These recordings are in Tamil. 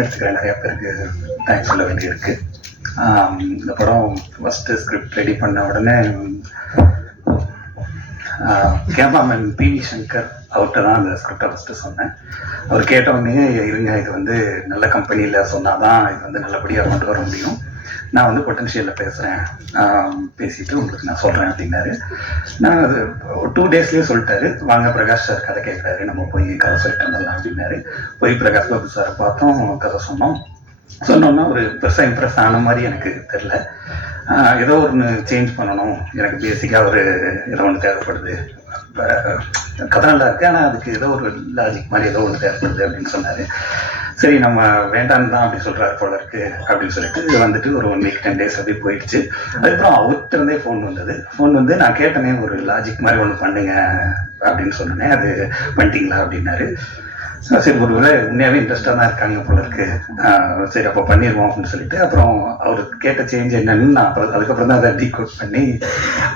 டைம் நிறைய பேருக்கு தேங்க்ஸ் சொல்ல வேண்டியிருக்கு. இந்த படம் ஃபஸ்ட்டு ஸ்கிரிப்ட் ரெடி பண்ண உடனே கேமராமேன் பி வி சங்கர் அவர்கிட்ட தான் அந்த ஸ்கிரிப்டை ஃபஸ்ட்டு சொன்னேன். அவர் கேட்டவுடனே இருங்க இது வந்து நல்ல கம்பெனியில் சொன்னால் தான் இது வந்து நல்லபடியாக கொண்டு வர முடியும். நான் வந்து பொட்டன்ஷியலில் பேசுகிறேன் பேசிட்டு உங்களுக்கு நான் சொல்கிறேன் அப்படின்னாரு. நான் அது டூ டேஸ்லேயே சொல்லிட்டாரு. வாங்க பிரகாஷ் சார் கதை கேட்குறாரு நம்ம போய் கதை சொல்லிட்டு வந்துடலாம் அப்படின்னாரு. போய் பிரகாஷ் பாபு சாரை பார்த்தோம் கதை சொன்னோம். சொன்னோன்னா ஒரு பெருசாக இம்ப்ரெஸ் ஆன மாதிரி எனக்கு தெரில ஏதோ ஒன்று சேஞ்ச் பண்ணணும். எனக்கு பேசிக்காக ஒரு ஏதோ ஒன்று தேவைப்படுது. கதை நல்லா இருக்கு. ஆனால் அதுக்கு ஏதோ ஒரு லாஜிக் மாதிரி ஏதோ ஒன்று தேவைப்படுது அப்படின்னு சொன்னார். சரி நம்ம வேண்டாம்னு தான் அப்படி சொல்றாரு போல இருக்கு அப்படின்னு சொல்லிட்டு வந்துட்டு ஒரு ஒன் வீக் டென் டேஸ் அப்படி போயிடுச்சு. அதுக்கப்புறம் அவர்கிட்ட இருந்தே ஃபோன் வந்தது. ஃபோன் வந்து நான் கேட்டனே ஒரு லாஜிக் மாதிரி ஒன்று பண்ணுங்க. அப்படின்னு சொன்னேன் அது பண்ணிட்டீங்களா அப்படின்னாரு. சரி ஒரு வேளை உண்மையாகவே இன்ட்ரெஸ்டாக தான் இருக்காங்க போல இருக்கு. சரி அப்போ பண்ணிடுவோம் அப்படின்னு சொல்லிட்டு அப்புறம் அவர் கேட்ட சேஞ்ச் என்னன்னு நான் அப்புறம் அதுக்கப்புறம் தான் அதை டீகோட் பண்ணி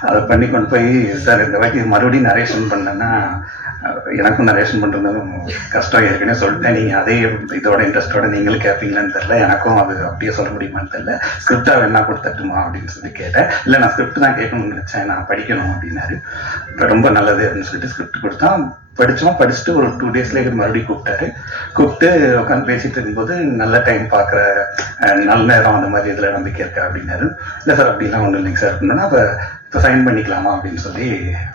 அதை பண்ணி கொண்டு போய் சார் இந்த வாட்டி மறுபடியும் நரேஷன் பண்ணேன்னா எனக்கும் நரேஷன் பண்ணுறதும் கஷ்டம் ஏற்கனவே சொல்லிட்டேன். நீங்கள் அதே இதோட இன்ட்ரெஸ்டோட நீங்களும் கேட்பீங்களான்னு தெரில எனக்கும் அது அப்படியே சொல்ல முடியுமான்னு தெரில ஸ்கிரிப்டாக வேணா கொடுத்துட்டுமா அப்படின்னு சொல்லி கேட்டேன். இல்லை நான் ஸ்கிரிப்ட் தான் கேட்கணும்னு நினச்சேன். நான் படிக்கணும் அப்படின்னாரு. இப்போ ரொம்ப நல்லது அப்படின்னு சொல்லிட்டு ஸ்கிரிப்ட் கொடுத்தா படித்தோம் படிச்சுட்டு ஒரு டூ டேஸ்லேயே மறுபடியும் கூப்பிட்டாரு. கூப்பிட்டு உட்காந்து பேசிட்டு இருக்கும்போது நல்ல டைம் பார்க்குற நல்ல நேரம் அந்த மாதிரி இதில் நம்பிக்கை இருக்கா? அப்படின்னாரு. இல்லை சார் அப்படிலாம் ஒன்றும் இல்லைங்க சார் அப்படின்னா அப்போ இப்போ சைன் பண்ணிக்கலாமா? அப்படின்னு சொல்லி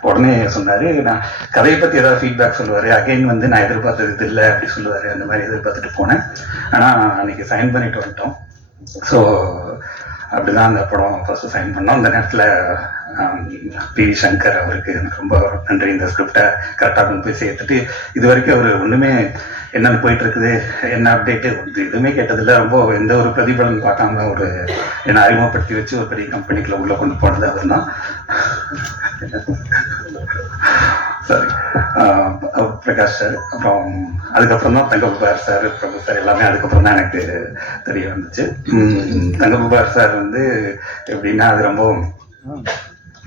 உடனே சொன்னார். நான் கதையை பற்றி ஏதாவது ஃபீட்பேக் சொல்லுவார். அகைன் வந்து நான் எதிர்பார்த்தது இது இல்லை அப்படி சொல்லுவார். அந்த மாதிரி எதிர்பார்த்துட்டு போனேன். ஆனால் அன்னைக்கு சைன் பண்ணிட்டு வந்துட்டோம். ஸோ அப்படிதான் அந்த படம் ஃபர்ஸ்ட் சைன் பண்ணோம். அந்த நேரத்தில் பி வி சங்கர் அவருக்கு எனக்கு ரொம்ப நன்றி. இந்த ஸ்கிரிப்டை கரெக்டாக கொண்டு போய் சேர்த்துட்டு இது வரைக்கும் அவர் ஒன்றுமே என்னென்னு போயிட்டு இருக்குது என்ன அப்டேட்டு எதுவுமே கேட்டதில்லை. ரொம்ப எந்த ஒரு பிரதிபலன் பார்க்காம ஒரு என்னை அறிமுகப்படுத்தி வச்சு ஒரு பெரிய கம்பெனிக்குள்ள உள்ள கொண்டு போனது அவர் தான் சாரி பிரகாஷ் சார் அப்புறம் அதுக்கப்புறம் தான் தங்கபுபார் சார் பிரபு சார் எல்லாமே அதுக்கப்புறம் தான் எனக்கு தெரிய வந்துச்சு. தங்கபுபார் சார் வந்து எப்படின்னா அது ரொம்ப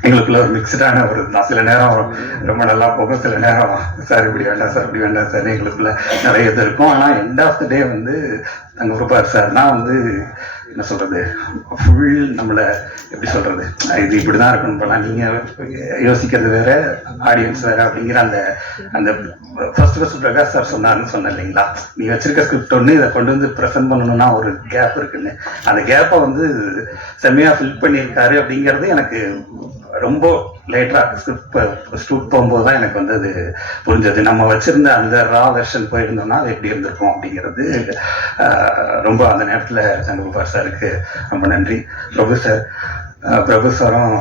எங்களுக்குள்ள ஒரு மிக்சடான ஒரு நான் சில நேரம் ரொம்ப நல்லா போகும். சில நேரம் சார் இப்படி வேண்டாம் சார் இப்படி வேண்டாம் சார் எங்களுக்குள்ள நிறைய இது இருக்கும். ஆனால் எண்ட் ஆஃப் த டே வந்து தங்கபுபார் சார்னா வந்து என்ன சொல்கிறது ஃபுல் நம்மளை எப்படி சொல்கிறது இது இப்படி தான் இருக்கணும் போலாம் நீங்கள் யோசிக்கிறது வேறு ஆடியன்ஸ் வேறு அப்படிங்கிற அந்த அந்த ஃபர்ஸ்ட் ஃபர்ஸ்ட் பிரகாஷ் சார் சொன்னாருன்னு சொன்னேன் இல்லைங்களா? நீ வச்சிருக்க ஸ்கிரிப்ட் ஒன்று இதை கொண்டு வந்து ப்ரெசென்ட் பண்ணணும்னா ஒரு கேப் இருக்குன்னு. அந்த கேப்பை வந்து செம்மையாக ஃபில் பண்ணியிருக்காரு அப்படிங்கிறது எனக்கு ரொம்ப லேட்டராக ஸ்கிரிப்ட் ஷூட் போகும்போது தான் எனக்கு வந்து அது புரிஞ்சது. நம்ம வச்சிருந்த அந்த ரா வெர்ஷன் போயிருந்தோம்னா அது எப்படி இருந்திருக்கும் அப்படிங்கிறது ரொம்ப அந்த நேரத்தில் சங்ககுமார் சாருக்கு ரொம்ப நன்றி. பிரபு சார் பிரபு சாரும்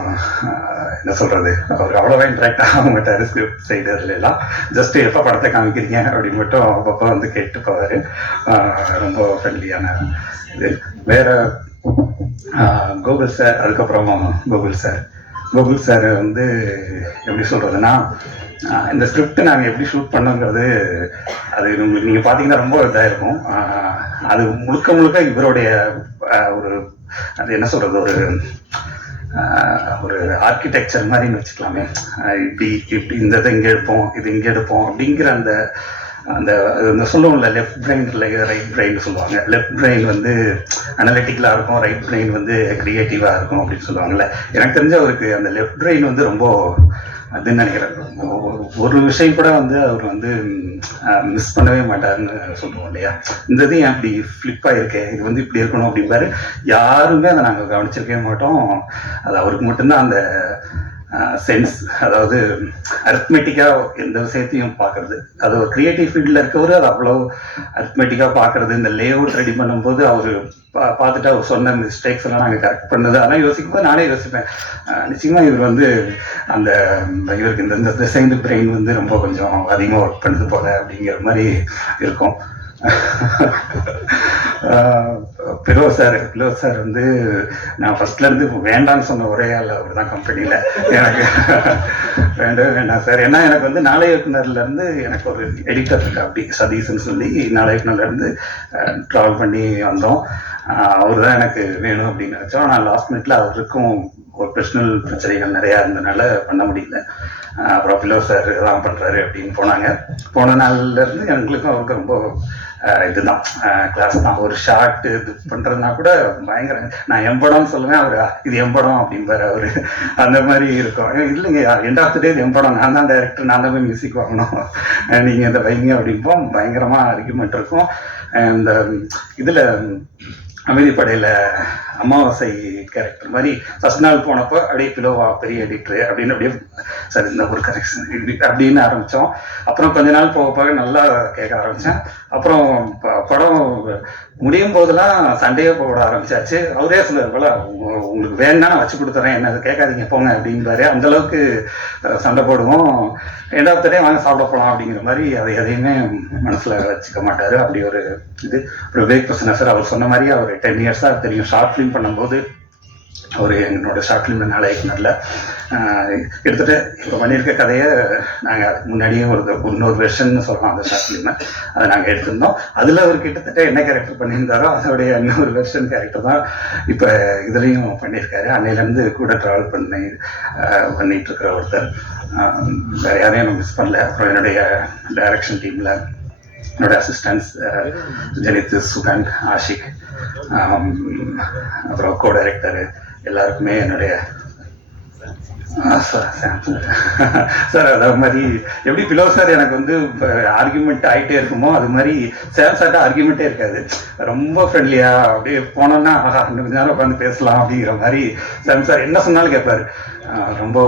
என்ன சொல்றது அவர் அவ்வளோவா இன்ட்ராக்ட் ஆக மாட்டார் ஸ்கிரிப்ட் செய்ததுல எல்லாம். ஜஸ்ட் எப்போ படத்தை காமிக்கிறீங்க அப்படின்னு மட்டும் அப்பப்போ வந்து கேட்டு போவார். ரொம்ப ஃப்ரெண்ட்லியான இது. வேற கூகுள் கோகுல் சார் அதுக்கப்புறம் கோகுல் சார் கோகுல் சார் வந்து எப்படி சொல்கிறதுன்னா இந்த ஸ்கிரிப்ட் நாங்கள் எப்படி ஷூட் பண்ணோங்கிறது அது உங்களுக்கு நீங்கள் பார்த்தீங்கன்னா ரொம்ப இதாக இருக்கும். அது முழுக்க முழுக்க இவருடைய ஒரு அது என்ன சொல்கிறது ஒரு ஒரு ஆர்கிடெக்சர் மாதிரின்னு வச்சுக்கலாமே. இப்படி இப்படி இந்த இதை இங்கே எடுப்போம் இது இங்கே எடுப்போம் அப்படிங்கிற அந்த அந்த இந்த சொல்லுவோம்ல லெஃப்ட் பிரெயின் ரைட் பிரெயின் சொல்லுவாங்க. லெஃப்ட் பிரெயின் வந்து அனலிட்டிக்கலாக இருக்கும் ரைட் பிரெயின் வந்து க்ரியேட்டிவாக இருக்கும் அப்படின்னு சொல்லுவாங்கல்ல. எனக்கு தெரிஞ்ச அவருக்கு அந்த லெஃப்ட் பிரெயின் வந்து ரொம்ப அதுன்னு நினைக்கிறேன். ஒரு- ஒரு விஷயம் கூட வந்து அவர் வந்து மிஸ் பண்ணவே மாட்டாருன்னு சொல்லுவோம் இல்லையா? இந்த இது ஏன் அப்படி ஃப்ளிப் ஆயிருக்கு? இது வந்து இப்படி இருக்கணும் அப்படிம்பாரு. யாருமே அதை நாங்கள் கவனிச்சிருக்கவே மாட்டோம். அது அவருக்கு மட்டும்தான் அந்த சென்ஸ் அதாவது அர்த்மெட்டிக்காக எந்த விஷயத்தையும் பார்க்கறது. அது ஒரு கிரியேட்டிவ் ஃபீல்டில் இருக்கவர் அது அவ்வளோ அர்த்மெட்டிக்காக பார்க்கறது. இந்த லே அவுட் ரெடி பண்ணும்போது அவர் பா பார்த்துட்டு அவர் சொன்ன மிஸ்டேக்ஸ் எல்லாம் நாங்கள் கரெக்ட் பண்ணது. அதெல்லாம் யோசிக்கும் போது நானே யோசிப்பேன். நிச்சயமாக இவர் வந்து அந்த இவருக்கு இந்த இந்த செகண்ட் பிரெயின் வந்து ரொம்ப கொஞ்சம் அதிகமாக ஒர்க் பண்ணுது போல அப்படிங்கிற மாதிரி இருக்கும். பிலோ சார் பிலோ சார் வந்து நான் ஃபர்ஸ்ட்ல இருந்து வேண்டாம்னு சொன்ன ஒரே ஆள் அவர் தான் கம்பெனியில் எனக்கு வேண்டவே வேண்டாம் சார் ஏன்னா எனக்கு வந்து நாளை இயக்குனர்ல இருந்து எனக்கு ஒரு எடிட்டர் இருக்கு அப்படி சதீஷ்னு சொல்லி நாளை இயக்குனர்ல இருந்து ட்ராவல் பண்ணி வந்தோம். அவர் தான் எனக்கு வேணும் அப்படின்னு நினச்சோம். ஆனால் லாஸ்ட் மினிட்ல அவருக்கும் ஒரு பர்சனல் பிரச்சனைகள் நிறையா இருந்தனால பண்ண முடியல. அப்புறம் பிலோ சார் இதெல்லாம் பண்ணுறாரு அப்படின்னு போனாங்க. போன நாள்ல இருந்து எங்களுக்கும் அவருக்கு ரொம்ப இதுதான். கிளாஸ் தான். ஒரு ஷார்ட் இது பண்ணுறதுனா கூட பயங்கர நான் எம்படம்னு சொல்லுவேன் அவர் இது எம்படம் அப்படிம்பாரு அவர். அந்த மாதிரி இருக்கும். இல்லைங்க எண்ட் ஆஃப் த டே எம்படம் நான் தான் டைரக்டர் நான் தான் மியூசிக் வாங்கணும். நீங்கள் இந்த வைங்க அப்படிம்போம் பயங்கரமாக அர்குமெண்ட் இருக்கும். இந்த இதில் அமைதிப்படையில அமாவாசை கேரக்டர் மாதிரி ஃபர்ஸ்ட் நாள் போனப்போ அப்படியே பிலோவா பெரிய எடிட்டர் அப்படின்னு அப்படியே சரி இந்த ஒரு கரெக்ஷன் அப்படின்னு ஆரம்பிச்சோம். அப்புறம் கொஞ்ச நாள் போக போக நல்லா கேட்க ஆரம்பிச்சேன். அப்புறம் ப- படம் முடியும் போதெல்லாம் சண்டையே போட ஆரம்பிச்சாச்சு. அவரே சொல்லுவார் போல உங்களுக்கு வேணும்னா நான் வச்சு கொடுத்துறேன். என்ன அதை கேட்காதீங்க போங்க அப்படின்பாரு. அந்த அளவுக்கு சண்டை போடுவோம். ரெண்டாவது வாங்க சாப்பிட போகலாம் அப்படிங்கிற மாதிரி அதை எதையுமே மனசுல வச்சுக்க மாட்டாரு. அப்படி ஒரு இது. ஒரு விவேக் பிரசன்னா சார் அவர் சொன்ன மாதிரி அவர் டென் இயர்ஸாக தெரியும். ஷார்ட் ஃபிலிம் பண்ணும்போது அவர் எங்களோட ஷார்ட் ஃபிலிம் நாளை இயக்குனர்ல கிட்டத்தட்ட இப்போ பண்ணியிருக்க கதையை நாங்கள் அதுக்கு முன்னாடியே ஒரு இன்னொரு வெர்ஷன் சொல்கிறோம் அந்த ஷார்ட் ஃபிலிமை அதை நாங்கள் எடுத்திருந்தோம். அதில் அவர் கிட்டத்தட்ட என்ன கேரக்டர் பண்ணியிருந்தாரோ அதோடைய இன்னொரு வெர்ஷன் கேரக்டர் தான் இப்போ இதுலேயும் பண்ணியிருக்காரு. அன்னையிலேருந்து கூட ட்ராவல் பண்ணி பண்ணிகிட்ருக்கிற இருக்கிற ஒருத்தர். வேறு யாரையும் நான் மிஸ் பண்ணல. அப்புறம் என்னுடைய டைரக்ஷன் டீமில் என்னோட அசிஸ்டன்ஸ் ஜெனித் சுகன் ஆஷிக் அப்புறம் கோ டைரக்டர் எல்லாருக்குமே என்னுடைய சார் அது மாதிரி எப்படி பிலோ சார் எனக்கு வந்து ஆர்குமெண்ட் ஆகிட்டே இருக்குமோ அது மாதிரி சேம் சார்ட்ட ஆர்குமெண்ட்டே இருக்காது. ரொம்ப ஃப்ரெண்ட்லியா அப்படியே போனோன்னா ஆஹா இன்னும் கொஞ்ச நேரம் உட்காந்து பேசலாம் அப்படிங்கிற மாதிரி சாம் சார் என்ன சொன்னாலும் கேட்பாரு. ரொம்ப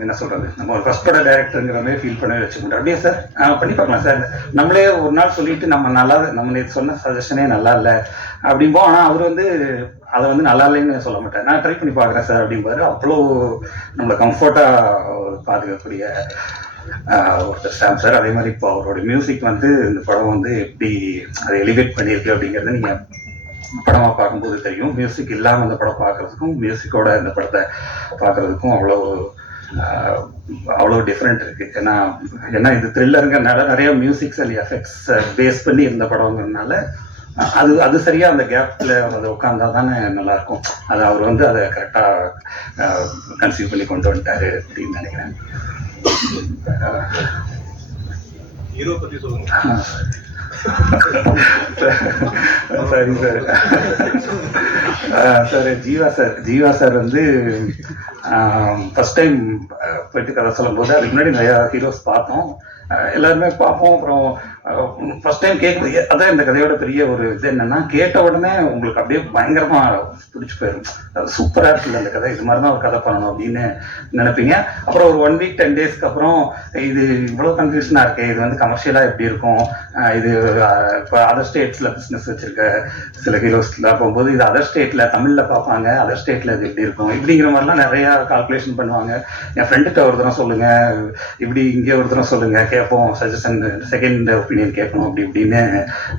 என்ன சொல்றது நம்ம ஒரு ஃபர்ஸ்ட் பட டேரக்டருங்கிற மாதிரி ஃபீல் பண்ண வச்சுக்கிட்டோம் அப்படியே சார் பண்ணி பார்க்கலாம் சார் நம்மளே ஒரு நாள் சொல்லிட்டு நம்ம நல்லா நம்ம நேற்று சொன்ன சஜஷனே நல்லா இல்லை அப்படிம்போம் ஆனால் அவர் வந்து அதை வந்து நல்லா இல்லைன்னு சொல்ல மாட்டேன் நான் ட்ரை பண்ணி பார்க்குறேன் சார் அப்படிம்பாரு. அவ்வளோ நம்மளை கம்ஃபர்ட்டாக பாதுகாக்கக்கூடிய ஒருத்தர் சாம் சார் அதே மாதிரி இப்போ அவரோட மியூசிக் வந்து இந்த படம் வந்து எப்படி அதை எலிவேட் பண்ணியிருக்கு அப்படிங்கிறத நீங்கள் படமாக பார்க்கும்போது தெரியும். மியூசிக் இல்லாமல் இந்த படம் பார்க்குறதுக்கும் மியூசிக்கோட இந்த படத்தை பார்க்குறதுக்கும் அவ்வளோ அவ்வளோ டிஃப்ரெண்ட் இருக்கு. ஏன்னா ஏன்னா இது த்ரில்லருங்கிறனால நிறைய மியூசிக்ஸ் அண்ட் எஃபெக்ட்ஸ் பேஸ் பண்ணி இருந்த படங்கிறதுனால அது அது சரியா அந்த கேப்ல அதை உட்காந்தா தானே நல்லா இருக்கும் அது அவர் வந்து அதை கரெக்டா கன்சீவ் பண்ணி கொண்டு வந்துட்டாரு அப்படின்னு நினைக்கிறேன். ஹீரோ பத்தி சொல்லுங்க. சரி sir. Sir Jeeva sir Jeeva sir வந்து ஃபர்ஸ்ட் டைம் போயிட்டு கதை சொல்லும்போது அதுக்கு முன்னாடி நிறையா ஹீரோஸ் பார்த்தோம். எல்லாருமே பார்ப்போம். அப்புறம் ஃபர்ஸ்ட் டைம் கேட்குறது அதான் இந்த கதையோட பெரிய ஒரு இது என்னன்னா கேட்ட உடனே உங்களுக்கு அப்படியே பயங்கரமா பிடிச்சி போயிடும் அது சூப்பரா இருக்குல்ல அந்த கதை. இது மாதிரி தான் ஒரு கதை பண்ணணும் அப்படின்னு நினைப்பீங்க. அப்புறம் ஒரு ஒன் வீக் டென் டேஸ்க்கு அப்புறம் இது இவ்வளவு கன்ஃபியூஷனா இருக்கு. இது வந்து கமர்ஷியலா எப்படி இருக்கும்? இது இப்போ அதர் ஸ்டேட்ஸ்ல பிசினஸ் வச்சிருக்க சில ஹீரோஸ்ல போகும்போது இது அதர் ஸ்டேட்ல தமிழ்ல பார்ப்பாங்க. அதர் ஸ்டேட்ல இது எப்படி இருக்கும்? இப்படிங்கிற மாதிரிலாம் நிறைய கால்குலேஷன் பண்ணுவாங்க. என் ஃப்ரெண்டுகிட்ட ஒரு தரம் சொல்லுங்க. இப்படி இங்கே ஒரு தரம் சொல்லுங்க. கேட்போம். சஜஷன் செகண்ட் ஒப்பீனியன் கேட்கணும் அப்படி இப்படின்னு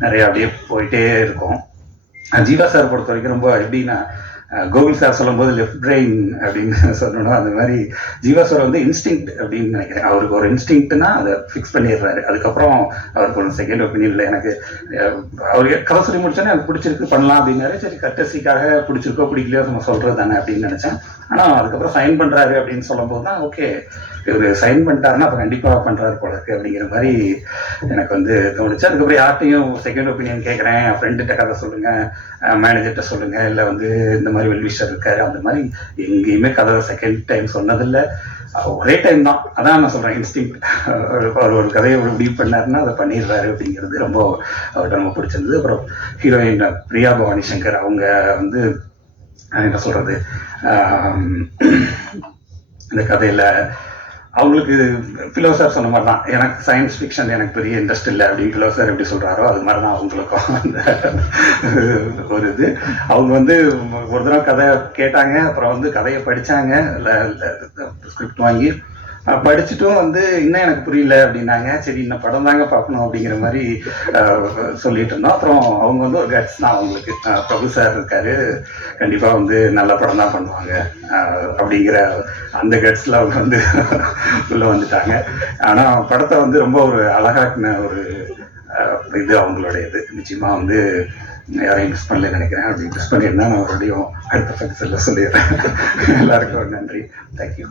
நிறைய அப்படியே போயிட்டே இருக்கும். ஜீவா சார் பொறுத்த வரைக்கும் ரொம்ப எப்படின்னா கோகுல் சார் சொல்லும்போது லெஃப்ட் பிரெயின் அப்படின்னு சொல்லணும் அந்த மாதிரி ஜீவா சார் வந்து இன்ஸ்டிங் அப்படின்னு நினைக்கிறேன். அவருக்கு ஒரு இன்ஸ்டிங்க்ட்னா அதை ஃபிக்ஸ் பண்ணிடுறாரு. அதுக்கப்புறம் அவருக்கு ஒரு செகண்ட் ஒப்பீனியன்ல எனக்கு அவருக்கு கதை சொல்லி முடிச்சோன்னே எனக்கு பிடிச்சிருக்கு பண்ணலாம் அப்படின்னாரு. சரி கட்டசிக்காக பிடிச்சிருக்கோ பிடிக்கலையோ நம்ம சொல்றது தானே அப்படின்னு நினைச்சேன். ஆனா அதுக்கப்புறம் சைன் பண்றாரு அப்படின்னு சொல்லும்போது தான் ஓகே இவர் சைன் பண்ணிட்டாருன்னா அப்ப கண்டிப்பா பண்றாரு போல இருக்கு அப்படிங்கிற மாதிரி எனக்கு வந்து தோணுச்சு. அதுக்கப்புறம் யார்ட்டையும் செகண்ட் ஒப்பீனியன் கேட்குறேன் என் ஃப்ரெண்டுகிட்ட கதை சொல்லுங்க. மேனேஜர்கிட்ட சொல்லுங்க. இல்லை வந்து இந்த மாதிரி வெல்விஷர் இருக்காரு. அந்த மாதிரி எங்கேயுமே கதை செகண்ட் டைம் சொன்னதில்லை. ஒரே டைம் தான். அதான் நான் சொல்றேன். இன்ஸ்டிங் அவர் ஒரு கதையை முடிவு பண்ணாருன்னா அதை பண்ணிடுறாரு அப்படிங்கிறது ரொம்ப அவர்கிட்ட ரொம்ப பிடிச்சிருந்தது. அப்புறம் ஹீரோயின் பிரியா பவானி சங்கர் அவங்க வந்து என்ன சொல்றது இந்த கதையில அவங்களுக்கு பிலோசர் சொன்ன மாதிரி தான் எனக்கு சயின்ஸ் ஃபிக்ஷன் எனக்கு பெரிய இன்ட்ரெஸ்ட் இல்லை. அப்படின்னு பிலோசர் எப்படி சொல்கிறாரோ அது மாதிரி தான் அவங்களுக்கும் அந்த ஒரு இது. அவங்க வந்து ஒரு தடவை கதை கேட்டாங்க அப்புறம் வந்து கதையை படிச்சாங்க ஸ்கிரிப்ட் வாங்கி படிச்சுட்டும் வந்து இன்னும் எனக்கு புரியல அப்படின்னாங்க. சரி இன்னும் படம் தாங்க பார்க்கணும் அப்படிங்கிற மாதிரி சொல்லிட்டு இருந்தோம் அப்புறம் அவங்க வந்து ஒரு கட்ஸ் தான் அவங்களுக்கு. பிரபு சார் இருக்காரு. கண்டிப்பாக வந்து நல்ல படம் தான் பண்ணுவாங்க அப்படிங்கிற அந்த கட்ஸில் அவங்க வந்து உள்ளே வந்துட்டாங்க. ஆனால் படத்தை வந்து ரொம்ப ஒரு அழகாக்குன ஒரு இது அவங்களுடைய இது நிச்சயமாக வந்து யாரையும் மிஸ் பண்ணல நினைக்கிறேன். அப்படி மிஸ் பண்ணியிருந்தா நான் மறுபடியும் அடுத்த ஃபங்க்ஷனில் சொல்லிடுறேன். எல்லாருக்கும் நன்றி. தேங்க்யூ